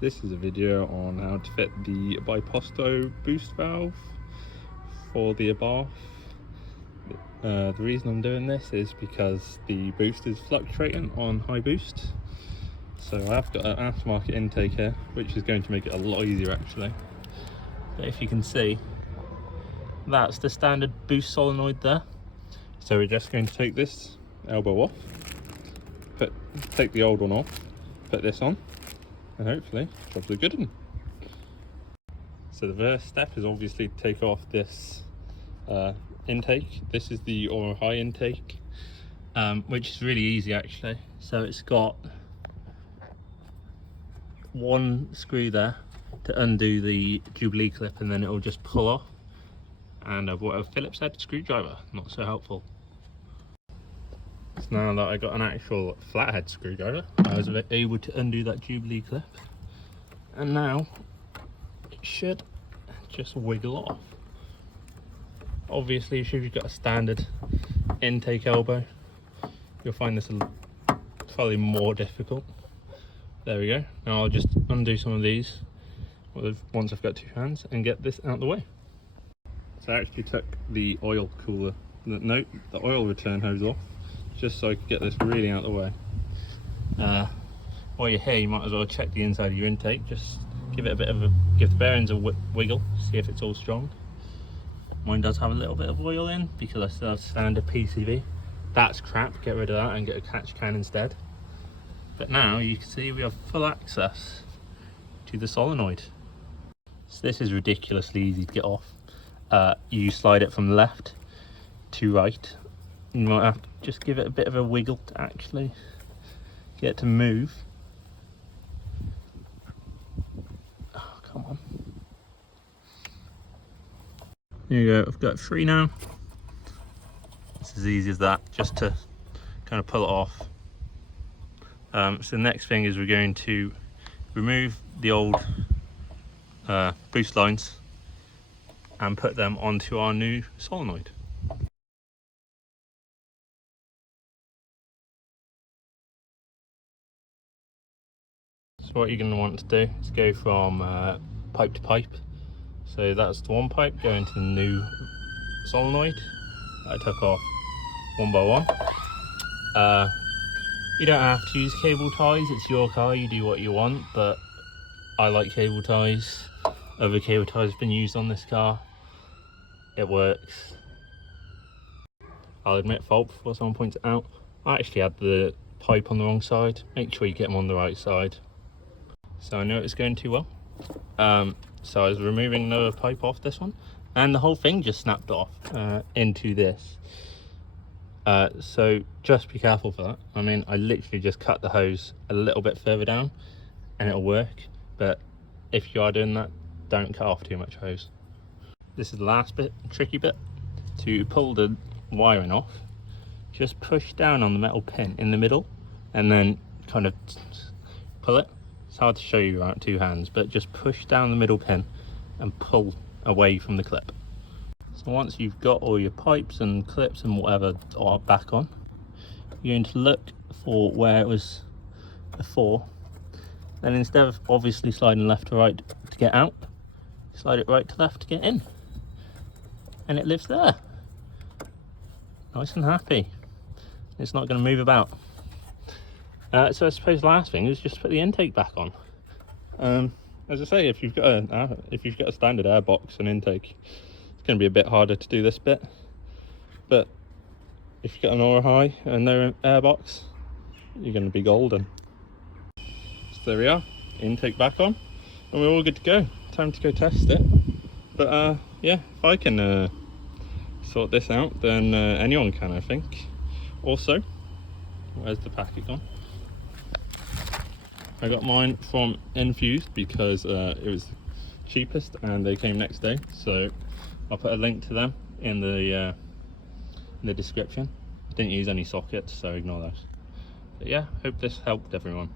This is a video on how to fit the Biposto boost valve for the Abarth. The reason I'm doing this is because the boost is fluctuating on high boost. So I've got an aftermarket intake here, which is going to make it a lot easier actually. But if you can see, that's the standard boost solenoid there. So we're just going to take this elbow off, take the old one off, put this on, and hopefully jobs are good. So the first step is obviously to take off this intake. This is the Aura high intake, which is really easy actually. So it's got one screw there to undo the Jubilee clip, and then it will just pull off. And I've got a Phillips head screwdriver, not so helpful. So now that I got an actual flathead screwdriver, I was able to undo that Jubilee clip, and now it should just wiggle off. Obviously, if you've got a standard intake elbow, you'll find this probably more difficult. There we go. Now I'll just undo some of these once I've got two hands and get this out of the way. So I actually took the oil cooler, the oil return hose off, just so I could get this really out of the way. While you're here, you might as well check the inside of your intake. Just give it a bit of give the bearings a wiggle, see if it's all strong. Mine does have a little bit of oil in because I still have standard PCV. That's crap, get rid of that and get a catch can instead. But now you can see we have full access to the solenoid. So this is ridiculously easy to get off. You slide it from left to right. You might have to just give it a bit of a wiggle to actually get it to move. Oh, come on. There you go, I've got free now. It's as easy as that, just to kind of pull it off. So the next thing is we're going to remove the old boost lines and put them onto our new solenoid. So what you're going to want to do is go from pipe to pipe. So that's the one pipe going to the new solenoid that I took off one by one. You don't have to use cable ties, it's your car, you do what you want, but I like cable ties. Other cable ties have been used on this car. It works. I'll admit fault before someone points it out. I actually had the pipe on the wrong side. Make sure you get them on the right side. So I know it's going too well. So I was removing another pipe off this one, and the whole thing just snapped off into this. So just be careful for that. I mean, I literally just cut the hose a little bit further down and it'll work. But if you are doing that, don't cut off too much hose. This is the last bit, tricky bit. To pull the wiring off, just push down on the metal pin in the middle and then kind of pull it. It's hard to show you without two hands, but just push down the middle pin and pull away from the clip. So once you've got all your pipes and clips and whatever are back on, you're going to look for where it was before. Then instead of obviously sliding left to right to get out, slide it right to left to get in. And it lives there. Nice and happy. It's not going to move about. So I suppose the last thing is just put the intake back on. As I say, if you've got a standard air box and intake, it's going to be a bit harder to do this bit. But if you've got an Aura high and no air box, you're going to be golden. So there we are, intake back on, and we're all good to go. Time to go test it. But yeah, if I can sort this out, then anyone can, I think. Also, where's the packet gone? I got mine from Infused because it was cheapest and they came next day, so I'll put a link to them in the description. I didn't use any sockets, so ignore those. But yeah, hope this helped everyone.